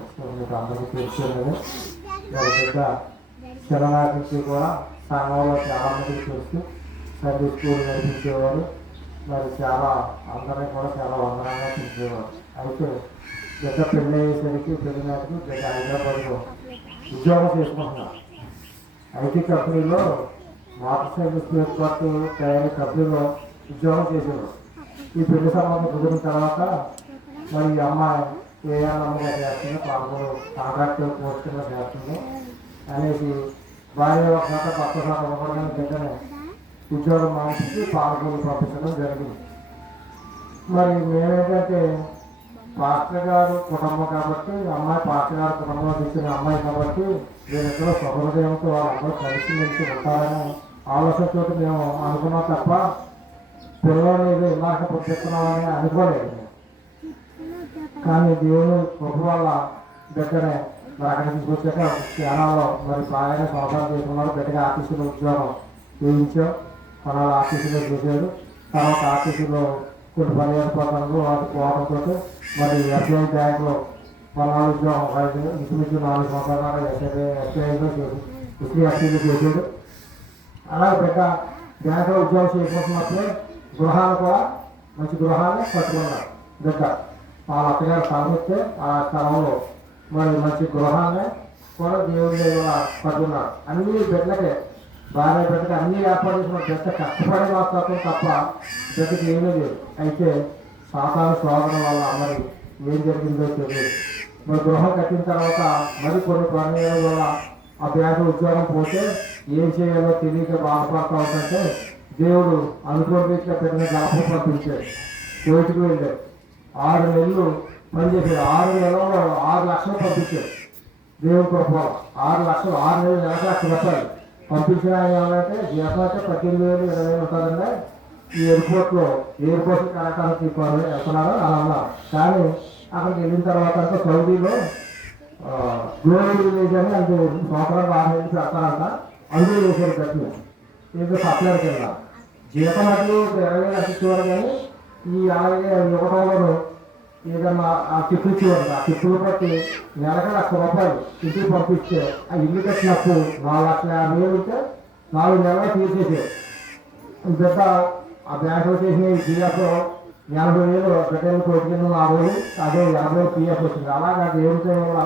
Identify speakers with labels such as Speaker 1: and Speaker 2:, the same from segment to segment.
Speaker 1: పుస్తకం మీకు అందరికీ తెలిసినది మరి బిడ్డ చిన్ననాటి నుంచి కూడా సంఘంలో చాలా మంది తెలుసు సండే స్కూల్ నడిపించేవారు మరి చాలా అందరినీ కూడా చాలా వందనంగా పిలిచేవారు అయితే బిడ్డ పెళ్ళి అయ్యేసరికి పెళ్ళి నాటికి బిడ్డ హైదరాబాద్లో ఉద్యోగం చేసుకుంటున్నారు ఐటీ కంపెనీలో మోటార్ సైకిల్ ఏర్పాటు తయారీ కంపెనీలో ఉద్యోగం చేసేవారు ఈ పెళ్ళి సంబంధం కుదిరిన తర్వాత మరి ఈ అమ్మాయి ఏ అమ్మగా చేస్తుందో పాల్గొని కాంట్రాక్ట్ పోస్ట్ చేస్తుందో అనేసి భార్య ఒక శాత భర్త శాత ఇవ్వడానికి దగ్గరనే ఉద్యోగం మానేసి పాల్గొని పంపించడం జరిగింది మరి మేమేంటంటే పాస్టర్ గారు కుటుంబం కాబట్టి అమ్మాయి పాస్టర్ గారు కుటుంబంలో ఇచ్చిన అమ్మాయి కాబట్టి వీళ్ళిద్దరూ సహృదయంతో వాళ్ళందరూ కలిసి మెలిసి ఉంటారని ఆలోచనతో మేము అనుకున్నాం తప్ప పిల్లలు ఏదో ఇలాగ పుట్టిస్తున్నామని అనుకోలేదు కానీ దేవుని కృప వల్ల బిడ్డనే మరి అక్కడ తీసుకొచ్చాక క్షణాల్లో మరి బాగానే సంవత్సరాలు చేసుకున్నాడు బిడ్డగా ఆఫీసులో ఉద్యోగం చేయించాం కొనాలి ఆఫీసులో చేశాడు తర్వాత ఆఫీసులో కొన్ని పని ఏర్పాట్లు వాటి పోవడంతో మరి ఎస్బీఐ బ్యాంకులో పలానా ఉద్యోగం ఐదు ఇంచుమించు నాలుగు సంవత్సరాలు ఎస్ఐ ఎస్బీఐలో చేసి హెచ్డిఎఫ్సీలో చేశాడు అలాగే బిడ్డ బ్యాంకులో ఉద్యోగం చేసుకుంటున్నప్పుడే గృహాలు కూడా మంచి గృహాలు కట్టుకున్నారు. బిడ్డ వాళ్ళ అత్తగారు స్థలం ఆ స్థలంలో మరి మంచి గృహాన్ని కూడా దేవుడి దగ్గర కట్టుకున్నారు అన్ని బిడ్డలకే భార్య బిడ్డకి అన్ని ఏర్పాటు చేసిన బిడ్డ కష్టపడి మాత్రం తప్ప బిడ్డకి ఏమీ లేదు. అయితే సాతాను శోధన వల్ల మరి ఏం జరిగిందో తెలియదు. మరి గృహం కట్టిన తర్వాత మరి కొన్ని పనుల వల్ల ఆ బ్యాంకు ఉద్యోగం పోతే ఏం చేయాలో తెలియక బాధపడతా ఉందంటే దేవుడు అనుకోని రీతిగా పెట్టిన జ్ఞాపకం పంపించాడు. కోర్టుకు వెళ్ళాడు. ఆరు నెలలు పనిచేసాడు ఆరు నెలలో ఆరు లక్షలు పంపించాడు. దేవుడి కృప. ఆరు లక్షలు ఆరు నెలలు నెలకు లక్ష రూపాయలు పంపించిన ఆయన ఏమంటే జీతం అయితే పద్దెనిమిది వేలు ఇరవై వేలు ఉంటుందండి ఈ ఎయిర్పోర్ట్లో ఎయిర్పోర్ట్ కనకాలకి వెళ్తున్నారు అలా ఉన్నారు కానీ అక్కడికి వెళ్ళిన తర్వాత అంటే సౌదీలో గ్లోబల్ విలేజ్ అని అది సంవత్సరాలు ఆరు నెలలు పెడతారంట అందులో చేశారు గట్టిగా. ఏదో సప్లైకి వెళ్ళాలి జీతం అట్లు ఇరవై లక్షలు అట్టు కానీ ఈ అలాగే ఇవ్వడంలో ఏదన్నా ఆ టిప్పు ఇచ్చేవారు ఆ టిప్పులు బట్టి నెలకి లక్ష రూపాయలు ఇంటికి పంపిస్తే ఆ ఇల్లు కట్టినప్పుడు నాలుగు లక్షల యాభై వేలు ఉంటే నాలుగు నెలలు తీసేసారు పెద్ద ఆ బ్యాంకులో చేసిన పిఎఫ్ ఎనభై వేలు బిడ్డలు కొట్టుకున్న నాలుగు వేలు అదే ఎనభై వేలు పిఎఫ్ వచ్చింది. అలాగా దేవుడితో వల్ల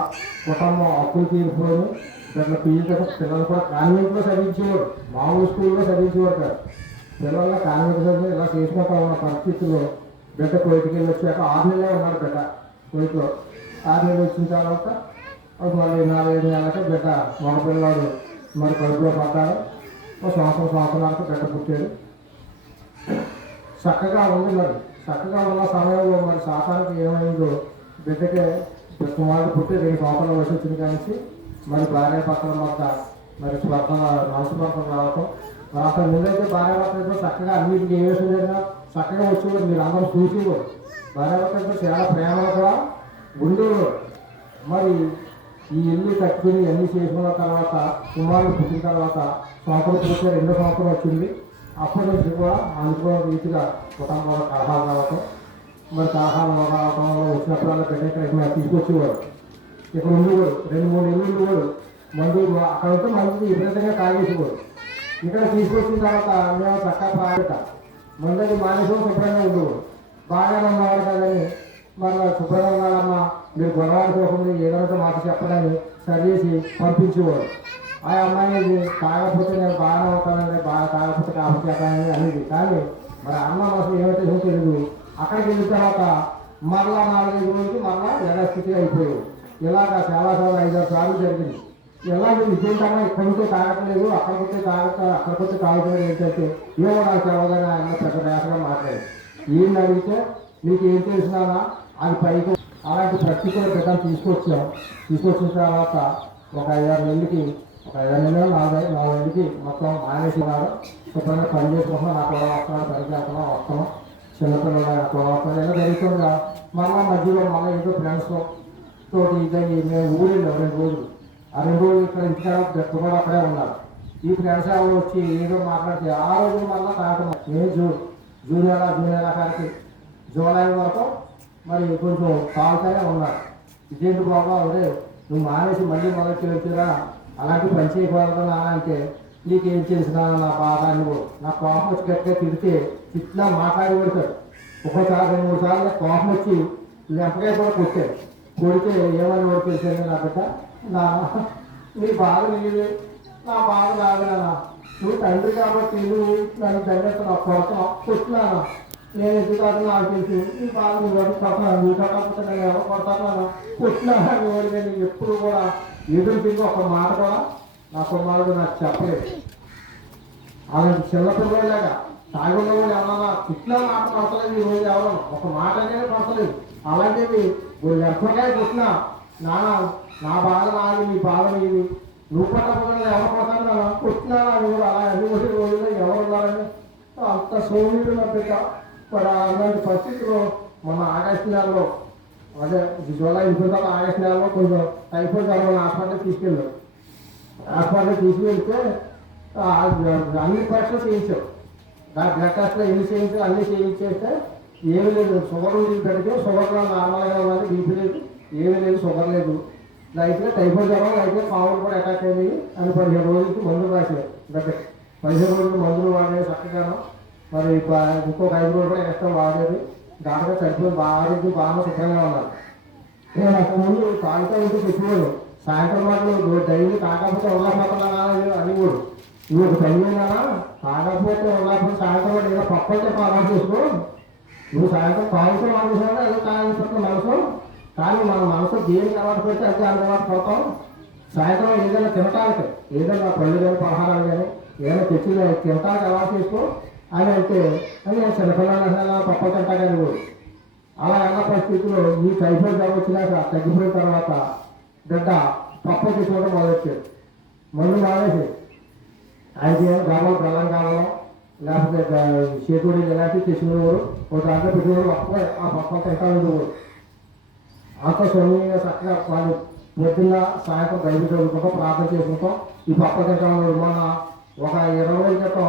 Speaker 1: కుటుంబం అప్పులు తీరిపోయి పెద్ద పిల్లలు పిల్లలు కూడా కాన్వెంట్లో చదివించేవారు. మామూలు స్కూల్లో చదివించేవారు కాదు. పిల్లల్ని కాన్వెంట్ చదివి ఇలా చేసుకుంటా ఉన్న పరిస్థితుల్లో బిడ్డ కోయిటికి వెళ్ళి వచ్చాక ఆరు నెలలే ఉన్నాడు బిడ్డ. కోయిట్లో ఆరు నెలలు వచ్చిన తర్వాత ఒక మళ్ళీ నాలుగైదు నెలలకి బిడ్డ మగ పిల్లవాడు మరి కడుపులో పడ్డాడు. ఒక సంవత్సరం సంవత్సరాలకు బిడ్డ పుట్టాడు. చక్కగా ఉంది మరి. చక్కగా ఉన్న సమయంలో మరి శాతానికి ఏమైందో బిడ్డకి కుమారుడు పుట్టి రెండు సంవత్సరాల వయసు వచ్చింది కానీ మరి భార్య పక్కన వద్ద మరి స్వర్గం మనసుపర్తం రావటం. మరి అసలు ముందైతే భార్య పక్కన చక్కగా అన్నింటికి ఏ విషయం జరిగినా చక్కగా వచ్చేవారు మీరు అందరూ చూసేవారు భార్యాభర్తలతో చాలా ప్రేమగా కూడా ఉండేవారు మరి ఈ ఇల్లు కట్టుకుని అన్ని చేసుకున్న తర్వాత కుమారుడు పుట్టిన తర్వాత సంవత్సరం పూర్తి రెండో సంవత్సరం వచ్చింది. అప్పటి నుంచి కూడా అనుకున్న రీతిగా కుటుంబంలో కలహాలు రావటం మరి కలహాలు రావటంలో వచ్చినప్పుడల్లా బిడ్డ ఇక్కడ తీసుకొచ్చేవారు. ఇక్కడ ఉండేవారు రెండు మూడు నెలలు ఉండేవారు. మందు అక్కడ ఉంటే మందు విపరీతంగా తాగేసేవారు. ఇక్కడ తీసుకొచ్చిన తర్వాత మేము చక్కగా పాడట మందకి మనసు శుభ్రంగా ఉండేవారు బాగానే ఉన్నవాడు కదని మన శుభ్రంగా ఉన్నాడమ్మా. మీరు గొడవలు పోకుండా ఏదైనా మాకు చెప్పడానికి సరిచేసి పంపించేవాడు. ఆ అమ్మాయి ఇది తాగకపోతే నేను బాగానే ఉంటానండి బాగా తాగకపోతే కాకపోతే అనేది. కానీ మరి అమ్మ మనసు ఏమైతే తెలియదు అక్కడికి వెళ్ళిన తర్వాత మరలా నాలుగైదు రోజులు మరలా యథాస్థితిగా అయిపోయావు ఇలాగా చాలా సార్లు ఐదారు సార్లు జరిగింది. ఎలాగే ఇదేంటమ్మా ఇక్కడ తాగట్లేదు అక్కడ పోతే అక్కడికొచ్చే తాగుతుంది ఏంటంటే ఏమో నాకు తెలవదని ఆయన పెద్ద రేసగా మాట్లాడారు ఈయన అడిగితే మీకు ఏం తెలిసినానా అది పైకి అలాంటి ప్రతికూల బిడ్డను తీసుకొచ్చాం. తీసుకొచ్చిన తర్వాత ఒక ఐదారు నెలలకి ఒక ఐదారు నెలలు నాలుగు నాలుగు నెలలకి మొత్తం మానేసినారు. శుభ్రంగా పని చేసుకుంటున్నాం నా కూడా వస్తున్నాం పని చేస్తున్నాం వస్తున్నాం. చిన్నపిల్లలు నా కూడా వస్తున్నాం ఇలా జరుగుతుందా మళ్ళీ మధ్యలో మళ్ళీ ఏదో ఫ్రెండ్స్ తోటి ఇదే మేము ఊరిలో రెండు రోజులు. ఆ రెండు రోజులు ఇక్కడ కూడా అక్కడే ఉన్నారు. ఈ ఫ్రెండ్స్ వచ్చి ఏదో మాట్లాడితే ఆ రోజు మళ్ళీ తాగడం ఏ జూ జూన్ నెల జూన్ నెల కాడికి. జూలై వరకు మరి కొంచెం తాగుతూనే ఉన్నారు. ఇదేంటి బాబా అదే నువ్వు మానేసి మళ్ళీ మొదటి వచ్చారా అలాంటి పని చేయకూడదు నాన్న అంటే నీకేం చేసినా నా బాధ అని నా కోపం వచ్చి గట్టిగా తిడితే ఇట్లా మాట్లాడి కొడతాడు ఒక్కోసారి రెండు మూడు సార్లు కోపం వచ్చి లెంపకాయ కూడా కొట్టాడు కొడితే ఏమని కూడా తెలిసాను నా బిడ్డ? నా నీ బాధ నీది నా బాధ కాదు నువ్వు తండ్రి కాబట్టి నువ్వు నన్ను దండెత్తున్నా కొడతావు కొట్టినాను? నేను ఎందుకు నాకు తెలుసు. నీ బాధ నువ్వు ఎవరు నువ్వు కొట్టకపోతే నేను ఎవరు కొడతాను? కొట్టినాను అని నేను ఎప్పుడు కూడా ఎదురు తిరిగి ఒక మాట కూడా నా కుమారుడు నాకు చెప్పలేదు. అలాంటి చిన్నపిల్లలాగా తాగున్న ఎవరన్నా తిట్లా మాట పడతలేదు ఈరోజు ఎవరు? ఒక మాట అనేది పడతలేదు అలాంటివి వాళ్ళు ఎప్పటికై కొట్టినా నా బాధ నాది నీ బాధ నీది నువ్వు పట్టకుండా ఎవరు కొడతాను నాన్న అనుకుంటున్నా అని కూడా అలా ఎదుగుడి రోజుల్లో ఎవరు ఉన్నారని? అంత సోమీడు నా మరి అలాంటి పరిస్థితిలో మన ఆగస్టు నెలలో అదే జూలై అయిపోతాం ఆగస్టు నెలలో కొంచెం టైఫాయిడ్ జ్వరం హాస్పిటల్ తీసుకెళ్ళాం హాస్పిటల్ తీసుకెళ్తే అన్ని పరీక్షలు చేయించాం నా బ్లడ్ టెస్ట్లో ఎన్ని చేయించాం అన్ని చేయించేస్తే ఏమీ లేదు. షుగర్ ఉంది పెడితే షుగర్ నార్మల్గా ఉన్నది బీపీ లేదు. ఏమీ లేదు షుగర్ లేదు. లైట్గా టైఫాయిడ్ జ్వరం లైట్గా పావులు కూడా అటాక్ అయింది అని పదిహేను రోజులకి మందులు రాశారు. దగ్గర పదిహేను రోజులు మందులు వాడే చక్కగాను. మరి ఇంకొక ఐదు రోజులు కూడా ఎక్స్ట్రా వాడలేదు. దాంట్లో సరిపోయి బాగా బాగా శుభ్రంగా ఉన్నారు. నేను అక్కడ ముందు తాగుతూ ఉంటే చెప్పేవాడు సాయంత్రం వాళ్ళు డైలీ కాకపోతే ఉండకపోతున్నా అని కూడా నువ్వు ఒక పని కాకపోతే తాగకపోతే ఉండకపోతే సాయంత్రం వాడు ఏదో పప్పు అయితే చేసుకో. నువ్వు సాయంత్రం తాగుతూ వాళ్ళు ఏదో తాగిపోతున్న మనసు కానీ మన మనసు దేనికి అలవాటు పెడితే అది అలవాటు పోతాం. సాయంత్రం ఏదైనా తినటానికి ఏదైనా పళ్ళు కానీ పలహారాలు కానీ ఏదైనా తెచ్చి తినటానికి అలవాటు చేసుకో. అని అంటే అని నేను చిన్నపిల్లలు పప్పు తింటా కానీ కూడా. అలా అన్న పరిస్థితుల్లో ఈ టైఫాయిడ్ జ్వరం వచ్చినాక తగ్గిపోయిన తర్వాత బిడ్డ పప్పు తీసుకోవడం మొదలెట్టాడు మందు మానేసి ఆయనకి ఏమో గ్రామాలు బెల్లం కావాలో లేకపోతే చేతుడి ఇలాంటివి తెచ్చినవారు ఒక దాంట్లో పెట్టుకోవడం పప్పు ఆ పప్పు తింటా ఉండేవారు అంత సౌమ్యంగా చక్కగా వాళ్ళు పొద్దున్న సాయంత్రం బయట చదువుకుంటాం ప్రార్థన చేసుకుంటాం ఈ పప్పు తింటా మన ఒక ఇరవై రోజుల క్రితం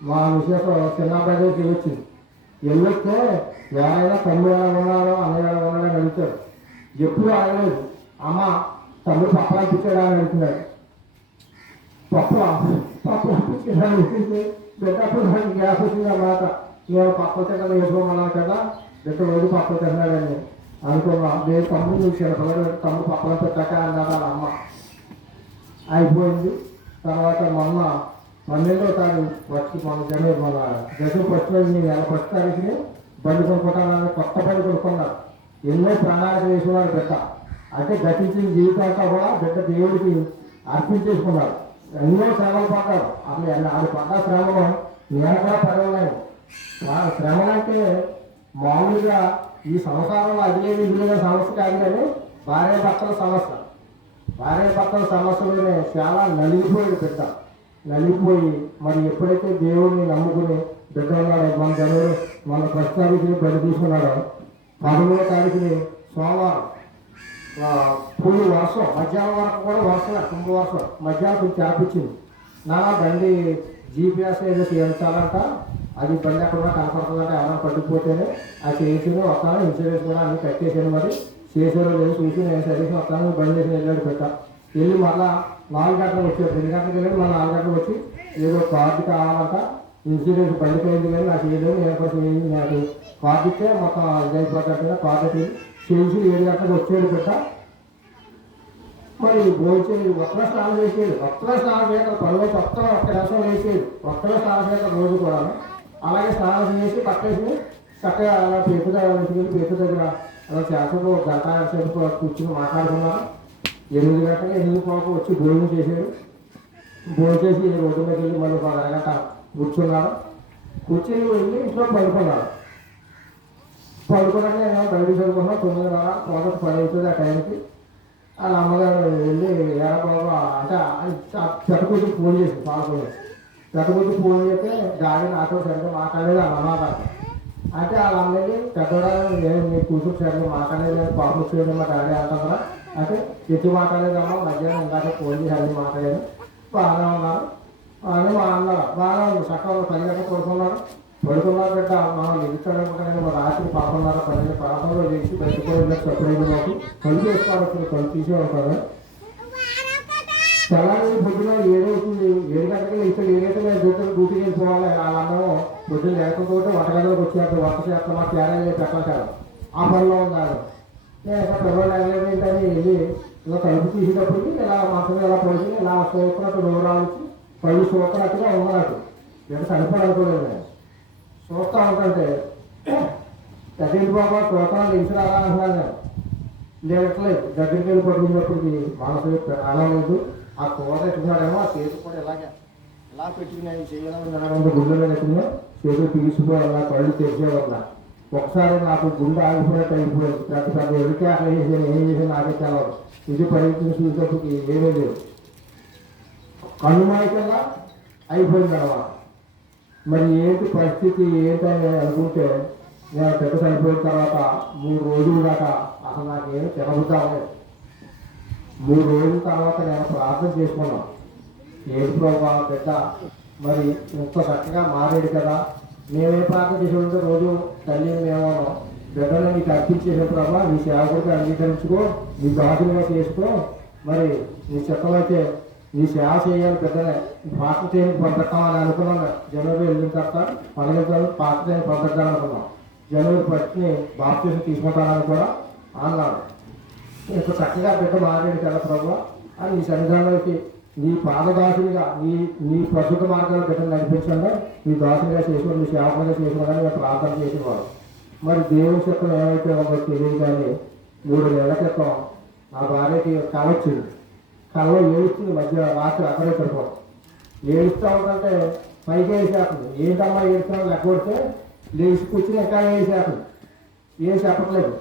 Speaker 1: మా విశేషం చిన్న అబ్బాయి వచ్చింది వెళ్ళొస్తే ఎవరైనా తమ్ముడు ఎలా ఉన్నారో అన్నయ్య ఎలా ఉన్నాడో అని అడుగుతాడు ఎప్పుడు అడగలేదు అమ్మ తమ్ముడు పప్పు అనిపించాడు అని అడుగుతున్నాడు పప్పు పప్పు అనిపించాడు అని అడిగితే బిడ్డప్పుడు గ్యాస్ వచ్చింది అన్నమాట నేను పప్పు తింటాను వేసుకోమన్నాను కదా బిడ్డ రోజు పప్పు తిన్నాడని అనుకున్నాం. నేను తమ్ముడు చూశాను చిన్నపిల్లడు తమ్ముడు పక్కన పెట్టాక అన్నాడు వాళ్ళ అమ్మ. అయిపోయింది. తర్వాత మొన్న పన్నెండో తారీఖు ఫస్ట్ మన జనవరి మన దశ ఫస్ట్ నేను నెల ఫస్ట్ తారీఖుని బండి కొనుక్కుంటానని కొత్త బండి కొనుక్కున్నారు. ఎన్నో ప్రణాళిక చేసుకున్నారు బిడ్డ. అంటే గతించిన జీవితాంతా కూడా బిడ్డ దేవుడికి అర్పించేసుకున్నారు ఎన్నో శ్రమలు పడ్డారు. అసలు ఎన్ని- ఆడు పడ్డ శ్రమలు? నేను కూడా పడవలేను వాళ్ళ శ్రమలు అంటే మామూలుగా ఈ సంసారంలో అది లేదు ఇది సమస్య కాదు కానీ భార్య భర్తల సమస్య. భార్య భర్తల సమస్యలోనే చాలా నలిగిపోయాడు బిడ్డ నలిగిపోయి మరి ఎప్పుడైతే దేవుడిని నమ్ముకుని బిడ్డ ఉన్నాడో మన దగ్గర మన ఫస్ట్ తారీఖుని తీసుకున్నాడో పదమూడో తారీఖుని సోమవారం పూలు వర్షం మధ్యాహ్నం వరకు కూడా వర్షం కుంభ వర్షం. మధ్యాహ్నం కొంచెం చేపించింది నా బండి జీపీఎస్ ఏదో చేయించాలంట అది ఇబ్బంది అక్కడ కూడా కనపడుతుందంటే ఎవరైనా పట్టుకుపోతేనే ఆ చేసి వస్తాను ఇన్సూరెన్స్ కూడా అన్ని కట్టేసాను మరి. చేసారో లేదు చూసి నేను సర్వీస్ వస్తాను బండి చేసి వెళ్ళాడు పెట్టా. వెళ్ళి మళ్ళా నాలుగు గంటలకు వచ్చాడు. రెండు గంటలకు వెళ్ళి మళ్ళీ నాలుగు గంటలకు వచ్చి ఏదో కార్డు కావాలంట. ఇన్సూరెన్స్ బండికి కానీ నాకు ఏదో నేను కోసం నాకు కార్డు ఇస్తే మొత్తం ఇది కార్డు చేసి ఏడు గంటలకు వచ్చాడు పెట్ట. మరి భోజనం ఒక్కలో స్నానం చేసేది ఒక్కలో స్నానం చేయక పనులు ఒక్కలో ఒక్క రసం వేసేది ఒక్కలో స్నానం చేయక రోజు కూడా అలాగే స్నానం చేసి పట్టేసి చక్కగా అలా పేరు దగ్గర ఇంటికి దగ్గర అలా చేపలు గంట సేపు కూర్చుని మాట్లాడుకున్నారు ఎనిమిది గంటలకు ఎనిమిది పాలకు వచ్చి భోజనం చేశారు. భోజనం చేసి రోడ్డు మీద వెళ్ళి మళ్ళీ పది గంట కూర్చున్నారు కూర్చొని వెళ్ళి ఇంట్లో పడుకున్నారు పడుకున్నాక నేను బయట చదువుకున్నా తొమ్మిదిన్నర ఒకటి పని అవుతుంది ఆ టైంకి. వాళ్ళ అమ్మగారు వెళ్ళి ఎరా బాబు అంటే చెట్టు కొంచెం ఫోన్ చేసి పాలకొని గతముందు ఫోన్ చేస్తే డాడీ నాతో సరిగ్గా మాట్లాడలేదు వాళ్ళ అమ్మగారు అంటే వాళ్ళ పెద్దవాళ్ళు నేను మీ కూతురు సరిగ్గా మాట్లాడలేదు పాపం చేయడం మా డాడీ అంటారా అంటే ఎత్తి మాట్లాడేదమ్మా మధ్యాహ్నం ఇందాక ఫోన్ చేసి అన్ని మాట్లాడాను బాగానే ఉన్నారు అని మా అన్నారు బాగానే ఉంది చక్కగా పది గంటలకు పడుకున్నారు పడుకున్న బిడ్డ మనం లెగుతాడనుకునే రాత్రి పదకొండున్నర పన్నెండు పాపంలో లేచి బయటకు వెళ్ళి చెప్పలేదు మాకు కళ్ళు వేసుకోవాలి ఇప్పుడు కళ్ళు తీసే ఉంటారు తెల్లారి పొద్దున ఏడవుతుంది. ఏడు గంటలకి ఇక్కడ ఏదైతే నేను డ్యూటీ డ్యూటీకి వెళ్ళిపోవాలి వాళ్ళందరూ పొద్దున్న లేకపోతే వంటగదిలోకి వచ్చారు వంట చేస్తాం మా తేడా పెట్టాలి ఆ పనిలో ఉన్నారు. పిల్లలు వెళ్ళలేదు వెళ్ళి ఇలా తలుపు తీసేటప్పటికి ఇలా మంచం ఇలా పడిచి ఇలా సూపనట్టు నోరాల్చి పళ్ళు సూపనట్టుగా ఉన్నట్టు ఇక్కడ చనిపోయాలనుకోలేదు నేను. చూస్తా ఉంటుంటే దగ్గరికి బాబా చూస్తాను లేచి రాలా అంటున్నాను నేను. లేవట్లేదు దగ్గరికి వెళ్ళి పట్టుకున్నప్పటికి మనసు ప్రాణం లేదు ఆ కూర ఎట్టుకున్నాడేమో ఆ చేతి కూడా ఇలాగే ఇలా పెట్టుకున్నాయి చేయాలని గుండె పెట్టుకున్నా చేతులు తీసుకుపోయి కళ్ళు తెరిచేవన్నా ఒకసారి నాకు గుండె ఆగిపోయినట్టు అయిపోయింది. ప్రతిసారి ఎవరికి ఎడికి అట్లా చేసాను ఏం చేసాను నాకే తెలవదు. ఇది ప్రయత్నం చూసేటప్పటికి ఏమీ లేదు. కనుమాయికల్లా అయిపోయింది అన్నమాట మరి ఏంటి పరిస్థితి ఏంటని అనుకుంటే నేను పెద్ద చనిపోయిన తర్వాత మూడు రోజులు దాకా అసలు నాకేమి ఏమి తినబుద్ధి అవ్వలేదు. మూడు రోజుల తర్వాత నేను ప్రార్థన చేసుకున్నాం. ఏంటి ప్రభావ బిడ్డ మరి ఇంత చక్కగా మారాడు కదా. మేమే ప్రార్థన చేసేటంటే రోజు తల్లి మేము బిడ్డను నీకు అర్పించేసిన ప్రభావ నీ సేవకుడికి అంగీకరించుకో నీ దాసులుగా చేసుకో. మరి నీ చిత్తమైతే నీ సేవ చేయాలి పెద్దనే పాత్ర చేయడానికి అని అనుకున్నాను. జనవరి వెళ్ళిన తర్వాత పండుగ పాత్ర చేయని పంపిద్దాం అనుకున్నాం. జనవరి పట్టిని బాప్తీసం తీసుకుంటానని కూడా అన్నాడు. ఇంత చక్కగా బిడ్డ మారాడు కదా ప్రభు. అని నీ సన్నిధానంలోకి నీ పాదదాసునిగా నీ నీ ప్రస్తుత మార్గంలో బిడ్డను నడిపించండి. నీ దాసునిగా చేసుకుని నీ సేవకునిగా చేసుకోవాలని మేము ప్రార్థన చేసేవాడు మరి దేవుని చిత్తం ఏమైతే ఉందో తెలియదు కానీ మూడు నెలల క్రితం నా భార్యకి కావచ్చింది కళ్ళలో ఏడుస్తుంది మధ్య రాత్రి అక్కడే పడిపోవడం ఏడుస్తూ ఉందంటే పైకి వేసేస్తుంది. ఏంటమ్మా ఏడుస్తావు లెక్క కొడితే లేచి కూర్చుని ఎక్కడ వేసేస్తుంది ఏం చెప్పట్లేదు.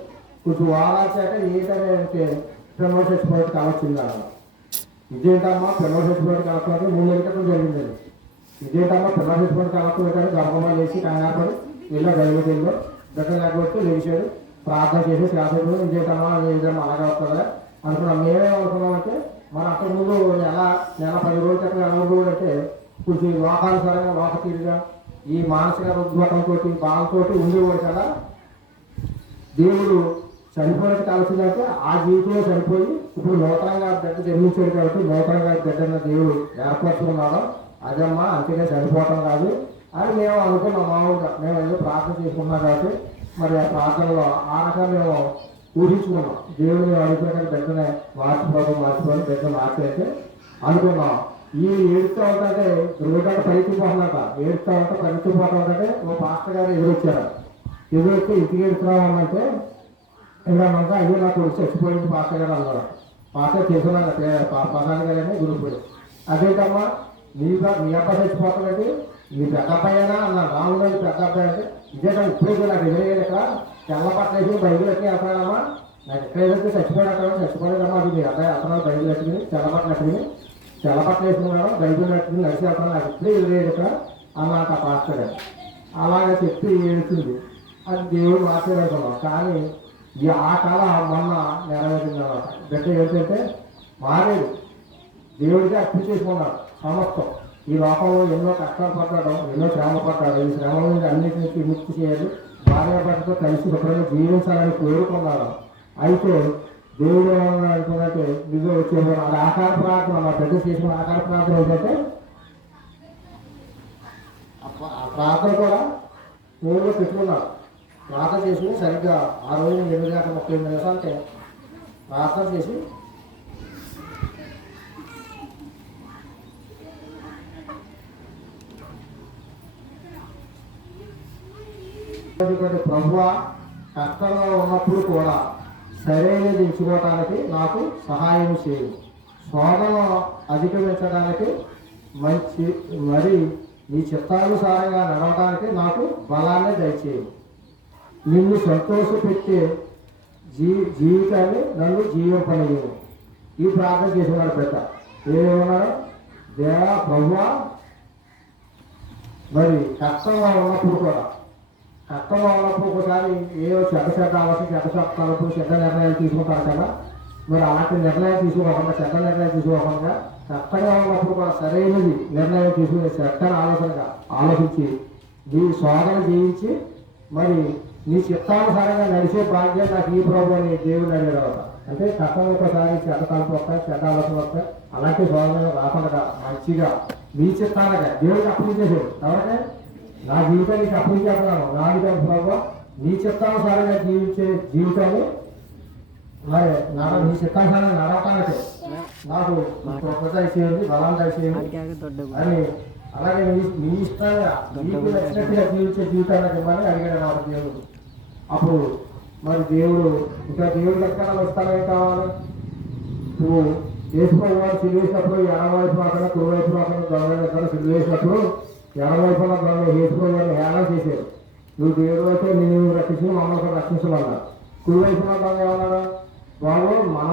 Speaker 1: కొంచెం వారాచాక ఏంటనే అంటే పిల్లలు చచ్చిపోయి కావచ్చింది ఇదేంటమ్మా పిల్లలు చచ్చిపోయి కాకపోతే మూడు నెలల జరిగిందండి ఇదేంటమ్మా పిల్లలు చచ్చిపోయి కాకపోతే కానీ గర్భమా చేసి కంగారు పడి వెళ్ళా దగ్గర లేకపోతే లేచాడు ప్రార్థన చేసి శాసకుడు ఇదేంటమ్మా ఏదమ్మా అలాగే వస్తుందా అనుకున్నాం. మేమేం అనుకున్నామంటే మన అక్కడ ముందు నెల నెల పది రోజుల క్రితం నెల రోజులు అంటే కొంచెం లోకానుసారంగా లోక తీరుగా ఈ మానసిక రుగ్మతంతో బాధతో ఉండేవాడు కదా దేవుడు చనిపోయినట్టు కలిసిందంటే ఆ జీవితంలో చనిపోయి ఇప్పుడు నూతనంగా బిడ్డ జన్మించాడు కాబట్టి నూతనంగా బిడ్డన్న దేవుడు ఏర్పరచుకున్నాడు అదమ్మా అంతేగా చనిపోవటం కాదు. అని మేము అనుకున్నాం మామూలుగా మేము ఏదో ప్రార్థన చేసుకున్నాం కాబట్టి మరి ఆ ప్రార్థనలో ఆ రకంగా మేము ఊహించుకున్నాం. దేవుడు మేము అనుకున్న బిడ్డనే మార్చిపోవడం మార్చిపోవడం బిడ్డ మార్చైతే అనుకున్నాం. ఈ ఏడుస్తూ ఉంటే రోడ్డు పైకిపోతున్నట ఏడుస్తూ ఉంటే పైకిపోతుంటే ఓ పాస్టర్ గారు ఎదురొచ్చారు. ఎదురొచ్చి ఇంటికి ఎడుతున్నామంటే ఏంటంటే అయ్యో నా కొడుకు చచ్చిపోయింది పాత గారు అన్నారు. పాస్టర్ చేసుకున్నాను పదాలు గారని గురుపుడు అదేంటమ్మా నీ మీ అబ్బాయి చచ్చిపోతానండి నీ పెద్ద అబ్బాయినా అన్న రాముడు పెద్ద అబ్బాయి అంటే ఇదే ఇదేటా ఇప్పుడే నాకు ఎదురయ్యాడు ఇక్కడ తెల్ల పట్ల వేసి బయలుకి ఎట్టి వెళ్తానమ్మా నాకు ఎక్కడైతే చచ్చిపోయాడు అక్కడ చచ్చిపోయాడమ్మా అది మీ అబ్బాయి అతను బయలు కట్టుకుని తెల్లపట్ల కట్టుకుని వేసుకున్నాడు బయలు కట్టుకుని నడిచి వెళ్తాను నాకు ఇప్పుడే ఎదురయ్యాడు ఇక్కడ అన్నమాట పాస్టర్ అలాగే చెప్పి ఏడుస్తుంది. అది దేవుడు మాట్లాడుతున్నాం కానీ ఈ ఆ కళ మొన్న నెరవేరింది అనమాట బిడ్డ ఏంటంటే మారేడు దేవుడికి అర్థం చేసుకున్నాడు. సమస్తం. ఈ లోకంలో ఎన్నో కష్టాలు పడ్డాడు ఎన్నో శ్రమ పడ్డాడు. ఈ శ్రమ నుంచి అన్నిటి నుంచి విముక్తి చేయాలి భార్య భర్తతో కలిసి శుభ్రంగా జీవించాలని కోరుకున్నాడు. అయితే దేవుడు ఏమన్నా అనుకున్నట్టు నిజం వచ్చేవాడు అది ఆకార ప్రార్థన మా పెద్ద చేసిన ఆకార ప్రార్థన ఏంటంటే ఆ ప్రార్థన కూడా ఫోన్లో పెట్టుకున్నాడు. ప్రార్థన చేసి సరిగ్గా ఆ రోజు ఎనిమిది గంటల ముప్పై ఎనిమిది నిమిషాలకి ప్రార్థన చేసి ప్రభు కష్టంలో ఉన్నప్పుడు కూడా సరైనది ఎంచుకోవటానికి నాకు సహాయం చేయదు శోధన అధిగమించడానికి మంచి మరి నీ చిత్తానుసారంగా నడవడానికి నాకు బలాన్ని దయచేయదు నిన్ను సంతోషపెట్టే జీ జీవితాన్ని నన్ను జీవింపనియను ఈ ప్రార్థన చేసేవాడు పెద్ద. ఏమన్నారు దేవా ప్రభువా మరి కష్టంగా ఉన్నప్పుడు కూడా కష్టంగా ఉన్నప్పుడు ఒకసారి ఏదో చెడ్డ చెడ్డ అవసరం చెడ్డ చెడ్డ చెడ్డ నిర్ణయాలు తీసుకుంటారు కదా? మరి అలాంటి నిర్ణయాలు తీసుకోకుండా చెడ్డ నిర్ణయాలు తీసుకోకుండా కష్టంగా ఉన్నప్పుడు కూడా సరైనది నిర్ణయం తీసుకునే చెడ్డ ఆలోచనగా ఆలోచించి దీని శోధన జీవించి మరి నీ చిత్తానుసారంగా నడిచే భాగ్యం నాకు ఈ ప్రభు అని దేవుడు అడిగాడు అంటే కష్టం ఒకసారి చెడ్డ తలుపు వస్తాయి చెడ్డ ఆలోచన వస్తాయి అలాంటి శోధన రాకుండా మంచిగా నీ చిత్తానగా దేవుడికి అప్పగించేసాడు ఎవరికే నా జీవితం నీకు అప్పగించేస్తున్నాను నా జీవితం ప్రభు నీ చిత్తానుసారంగా జీవించే జీవితాన్ని మరి నడ నీ చిత్తానుసారంగా నడవటానికి నాకు కృప దయచేయండి బలం దయచేయండి. అని అలాగే మీ మీ ఇష్టంగా మీకు నచ్చినట్టుగా జీవించే జీవితానికి ఇవ్వమని అడిగాడు నాకు దేవుడు. అప్పుడు మరి దేవుడు ఇంకా దేవుడికి ఎక్కడ వస్తాను కావాలి? నువ్వు వేసుకోవాలి సిలివేసినప్పుడు ఎడవైపు అక్కడ కుడివైపు రాకుండా దొంగ ఎక్కడ సిలివేసినప్పుడు ఎడవైపున దొంగ వేసుకోవాలని హేళన చేశారు. నువ్వు దేవుడు అయితే నేను రక్షించి మమ్మల్ని రక్షించమన్నా కుడివైపున దొంగ ఏమన్నాడు బాబు మన